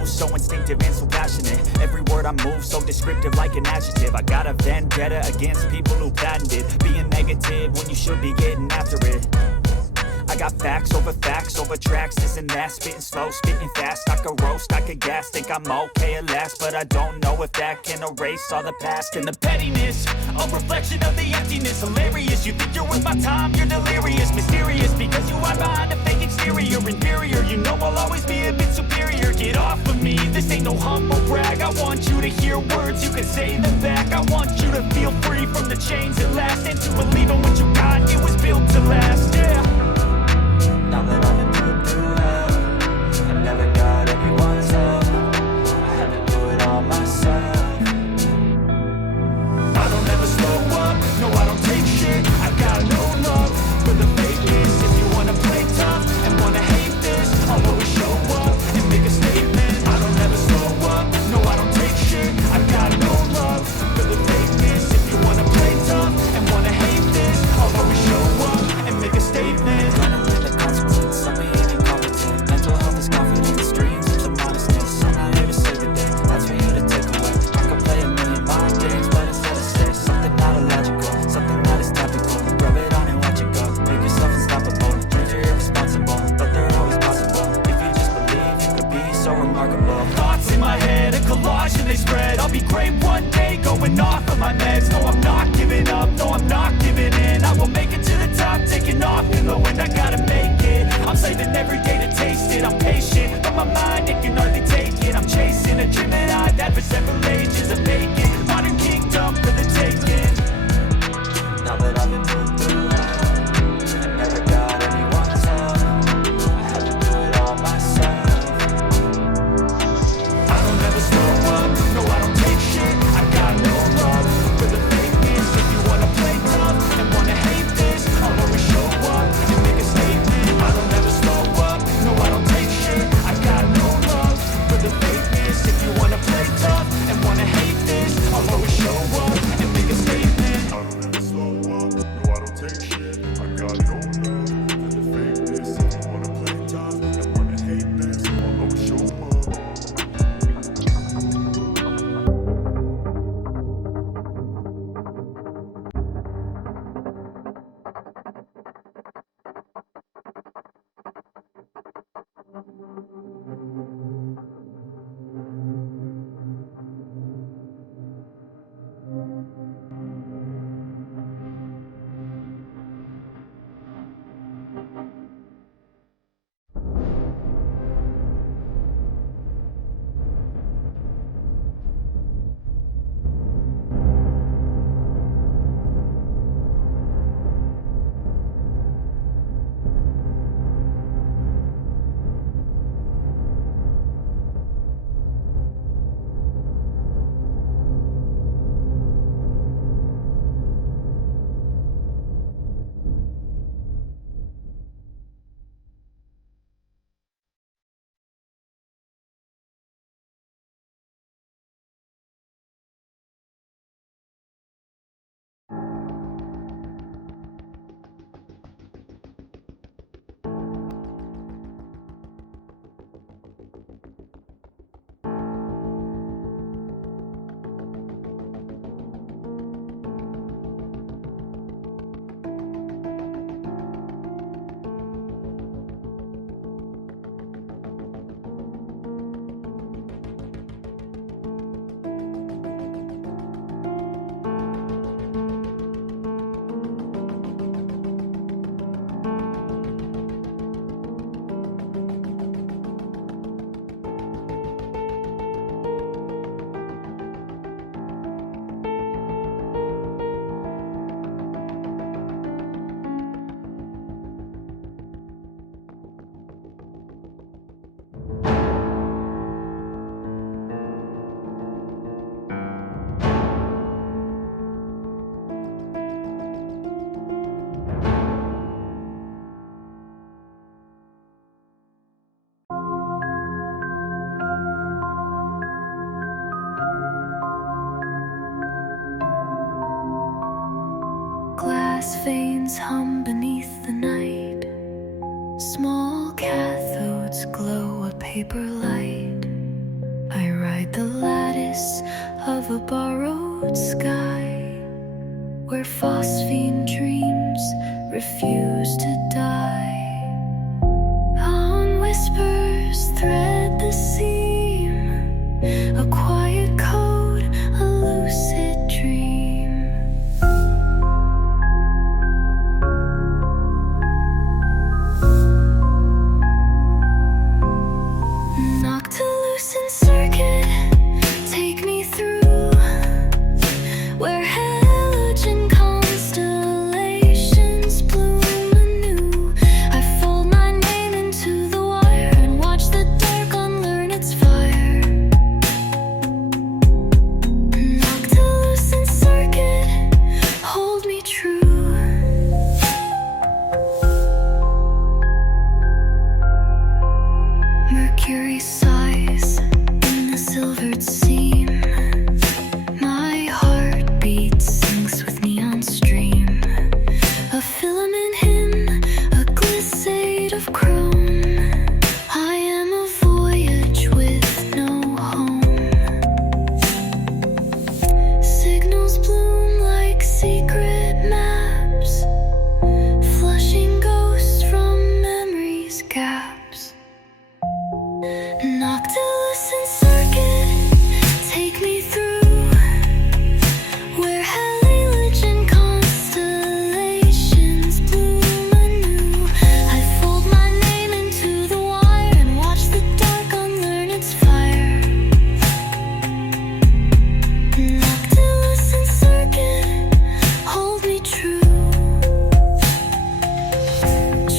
do, so instinctive and so passionate. Every word I move, so descriptive like an adjective. I got a vendetta against people who patented being negative when you should be getting after it. I got facts over tracks, this and that. Spitting slow, spitting fast, I could roast, I could gas. Think I'm okay at last, but I don't know if that can erase all the past. And the pettiness, a reflection of the emptiness. Hilarious, you think you're worth my time, you're delirious. Mysterious, because you hide behind a fake exterior. Inferior, you know I'll always be a bit superior. Get off of me, this ain't no humble brag. I want you to hear words, you can say them back. I want you to feel free from the chains that last, and to believe in what you got, it was built to last, yeah. Now that I've been put through hell, I never got anyone's help. I had to do it all myself. I don't ever slow up, no I don't take shit. I got no love for the fakeness. If you wanna play tough and wanna hate this, I'll always show up and make a statement. I don't ever slow up, no I don't take shit. I got no love for the fakeness. If you wanna play tough and wanna hate this, I'll always show up and make a statement. Some being incompetent. Mental health is confidence, dreams into modestness. I'm not here to save the day, that's for you to take away. I could play a million mind games, but instead I say something not illogical, something that is topical. Rub it on and watch it go. Make yourself unstoppable. Dreams are irresponsible, but they're always possible. If you just believe, you could be so remarkable. Thoughts in my head, a collage and they spread. I'll be great one day, going off of my meds. No, I'm not giving up, no, I'm not giving in. I will make it to the top, taking off in the wind. I gotta make it. I'm saving every day to taste it. I'm patient, but my mind, it can hardly take it. I'm chasing a dream that I've had for several ages. A vacant modern kingdom for the taking. Now that I've been put through hell, I never got anyone's help. I had to do it all myself. I don't ever slow up, no I don't take shit. I got no love for the fakeness. If you wanna play tough and wanna hate this, I'll always show up and make a statement. I don't ever slow up, no I don't take shit. I got no love for the fakeness. If you wanna play tough and wanna hate this, I'll always show up and make a statement. I don't ever slow up, no I don't take shit. I got no love for the fakeness. If you wanna play tough and wanna hate this, I'll always show up. Glass veins hum beneath the night. Small cathodes glow a paper light. inside the lattice of a borrowed sky, where phosphine dreams refuse to die. On whispers thread the seam, a quiet code, a lucid dream. Knocked to loosen circuit, take me through where halogen constellations bloom anew. I fold my name into the wire and watch the dark unlearn its fire. Knocked to loosen circuit, hold me true. Mercury sighs in the silvered seam. My heartbeat sinks with neon stream. A filament hymn, a glissade of chrome. I am a voyage with no home. Signals bloom like secret maps, flushing ghosts from memory's gaps. Knocked to loosen circuit, take me through where halogen constellations bloom anew. I fold my name into the wire and watch the dark unlearn its fire. Knocked to loosen circuit, hold me true.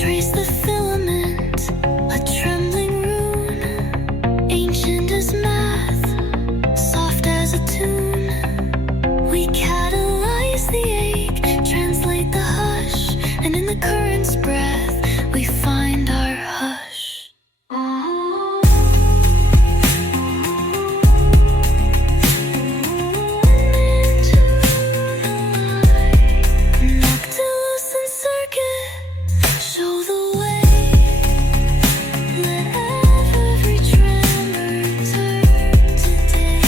Trace the filament, a trembling rune, ancient as math, soft as a tune. We catalyze the ache, translate the hush, and in the current's breath, we find our hush. Into the light. Knocked to loosen circuit, show the way. Let every tremor turn to day.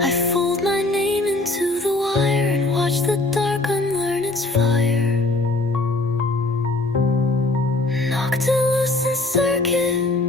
I fold my name into the wire and watch the dark unlearn its fire. Knocked to loosen circuit.